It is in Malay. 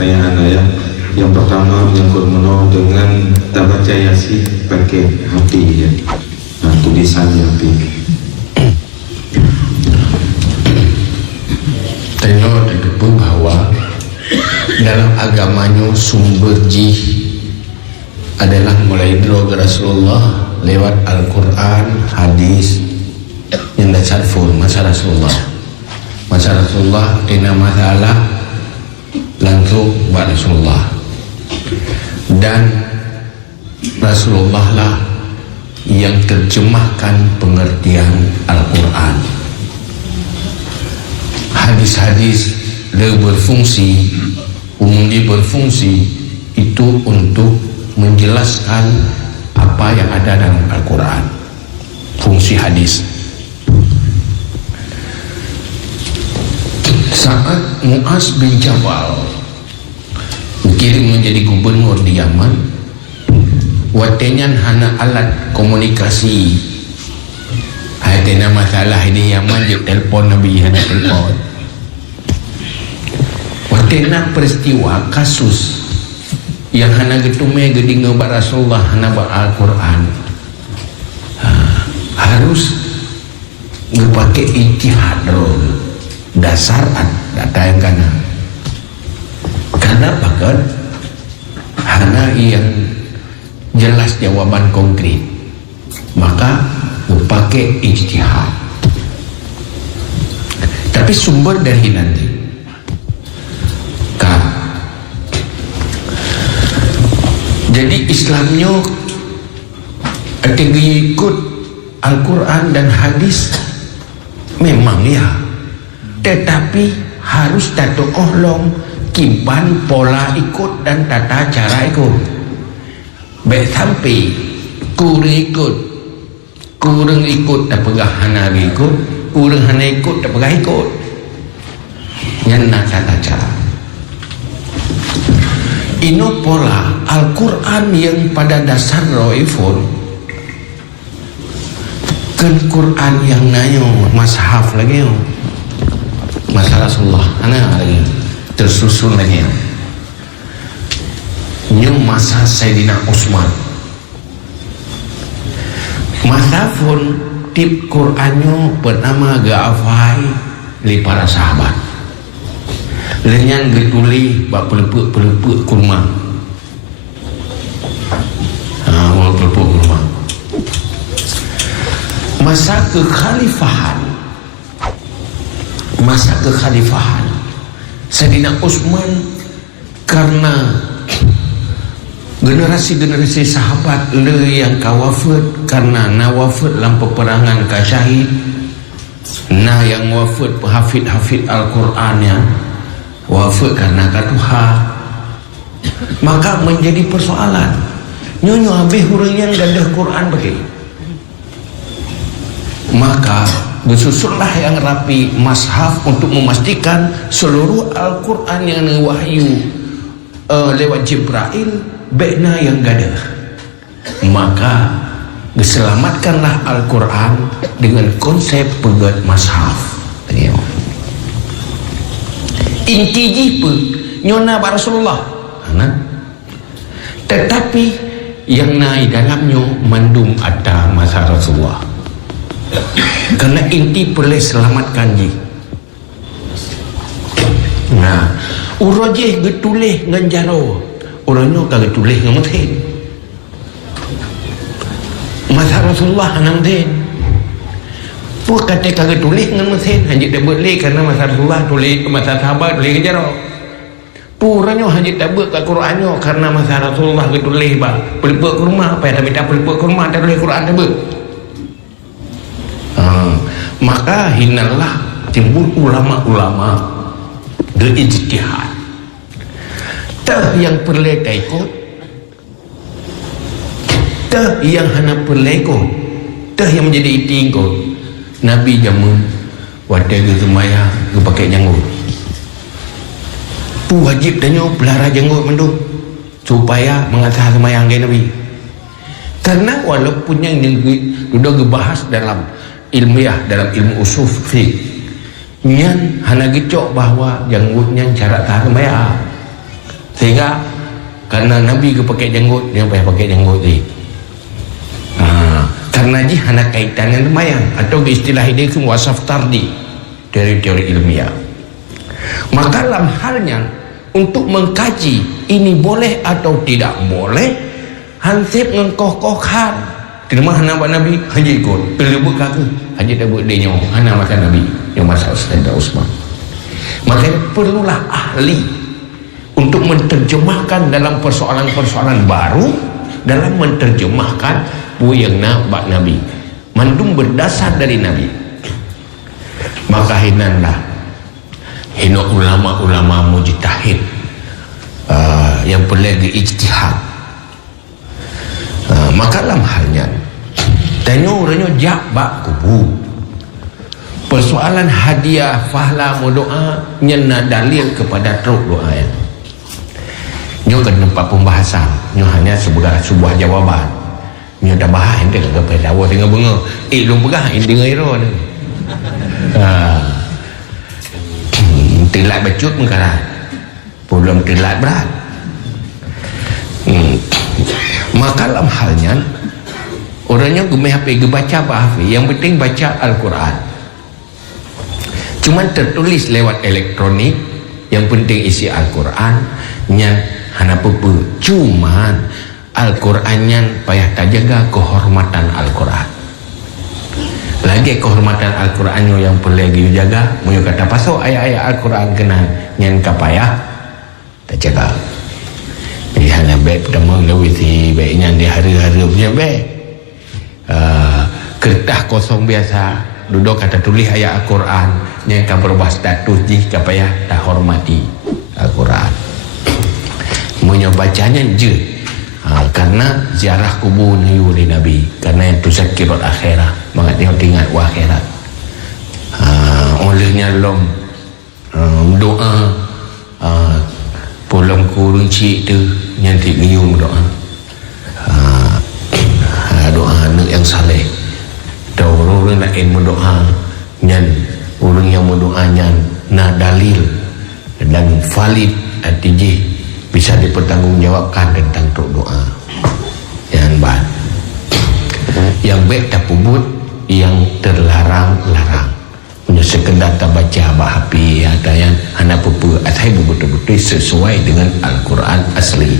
pertanyaan saya. Yang pertama menyangkut dengan tak baca Yasin pakai hati ya. Nah, tulisan hati. Tengok itu bahwa dalam agamanya sumber jih adalah mulai dari Rasulullah lewat Al-Quran, hadis yang dasar full masa Rasulullah. Masa Rasulullah ina masalah langsung buat Rasulullah, dan Rasulullah lah yang terjemahkan pengertian Al-Quran. Hadis-hadis berfungsi, umumnya berfungsi itu untuk menjelaskan apa yang ada dalam Al-Quran. Fungsi hadis. Saat Mu'az bin Jabal dikirim menjadi gubernur di Yaman, watenyan hana alat komunikasi. Ada masalah di Yaman, dia telefon Nabi, hana telefon. Watena peristiwa kasus yang hana getume gedinga ba Rasulullah hana ba Al-Quran, harus berpakai ijtihad dasar data yang karena bahkan hana yang jelas jawaban konkret, maka berpakai ijtihad. Tapi sumber dari nanti jadi Islamnya ada ikut Al-Quran dan hadis memang ya, tetapi harus tata ohlong kimpan pola ikut dan tata cara ikut. Baik sampai kurang ikut tak pegah hana ikut, kurang hana ikut tak pegah ikut. Yang nak tata cara ino pola Al-Quran yang pada dasar roifun kan Quran yang nayo mashaf lagi yo, masa Rasulullah ana lagi tersusun lagi yo, nyo masa Sayyidina Utsman mashafun tip Qurannya bernama Ga'afai li para sahabat. Lenyan getuli bak pelepuk kurma. Pelepuk kurma. Masa kekhalifahan Sayyidina Utsman, karena generasi sahabat le yang kawafat karena nawafat dalam peperangan kasyahid, nah yang wafat hafid Al-Qurannya wafat karena katuha, maka menjadi persoalan nyonya habis hurungan gandah Quran bagi, maka bersusunlah yang rapi mashaf untuk memastikan seluruh Al-Quran yang wahyu lewat Jibril bekna yang gadah, maka diselamatkanlah Al-Quran dengan konsep pegat mashaf. Inti jipe nyona Rasulullah, tetapi yang naik dalamnya mandum ada masa Rasulullah, karena inti boleh selamatkan ji. Nah, urojeh getuleh nganjaro, urangnya kagak getuleh ngametin. Masa Rasulullah ngamten. Puk kata kagak tulis dengan mesin hanya tak boleh karena masa Rasulullah tulis masa sahabat tulis kejarok. Puranya hanya tak buat kat Qurannya karena masa Rasulullah ke tulis bah pelipuk kurma apa yang tak pelipuk kurma tak tulis Quran tak buat. Maka hinalah timbul ulama-ulama berijtihad. Tak yang perlu ikut, tak yang hanya perlu ikut, tak yang menjadi ikut. Nabi jamun wadah ke semaya ke pakai janggut, pu wajib danyo pelihara janggut mendung supaya mengatasi semayang ke Nabi. Karena walaupun yang sudah dibahas dalam ilmiah, dalam ilmu usul fiqh, nyan hana gecok bahwa janggutnya cara tahan semayang, Sehingga karena Nabi ke pakai janggut, dia payah pakai janggut ni. Karena ji ada kaitan dengan mayang, atau istilah ini itu wasaf tardi dari teori ilmiah. Maka dalam halnya untuk mengkaji ini boleh atau tidak boleh, hansip ngengkoh-kohkan di rumah anak Nabi haji ikut pelebut kaki haji dah buat dia nyong anak makan Nabi yang masa Ustaz Usman. Maka perlulah ahli untuk menerjemahkan dalam persoalan-persoalan baru, dalam menerjemahkan yang nak Nabi mandum berdasar dari Nabi. Maka hinanlah hina ulama-ulama mujtahid yang pelagi ijtihad. Maka dalam halnya tanya orangnya jak bak kubu persoalan hadiah fahla doa nyena dalil kepada teruk doa ya. Nyo kan tempat pembahasan, nyo hanya sebuah jawaban. Nyo dah bahas ente ke pada awak tengah bunga. Long pegah ente dengan iro ni. Tilat bacut mengkarat. Belum tilat berat. Maka dalam halnya orangnya gemih HP baca apa hafiz, yang penting baca Al-Quran. Cuman tertulis lewat elektronik, yang penting isi Al-Quran nya hana pepe. Cuman Al-Qurannya payah tak jaga kehormatan Al-Quran. Lagi kehormatan Al-Qurannya yang perlu lagi jaga. Mau kata pasal ayat-ayat Al-Quran kena nyan kapayah tak jaga. Jadi hanya baik pertama lebih si baiknya di hari-hari punya baik. Kertas kosong biasa duduk kata tulis ayat Al-Quran yang akan berubah status jika payah tak hormati Al-Quran. Mau bacanya je. Karena ziarah kubur ni oleh Nabi, karena itu zakirul akhirat, maka dia ingat akhirat. Olehnya lom doa pulang kurung cik tu nyantik ngiyum doa. Doa anak yang saleh. Tahu orang lain berdoa nyan orang yang berdoa nyan na dalil dan valid artinya bisa dipertanggungjawabkan tentang doa yang baik, yang baik tak pubut, yang terlarang-larang. Punya sekedar tak baca bahapi ada yang anak pupu atai betul-betul sesuai dengan Al-Quran asli.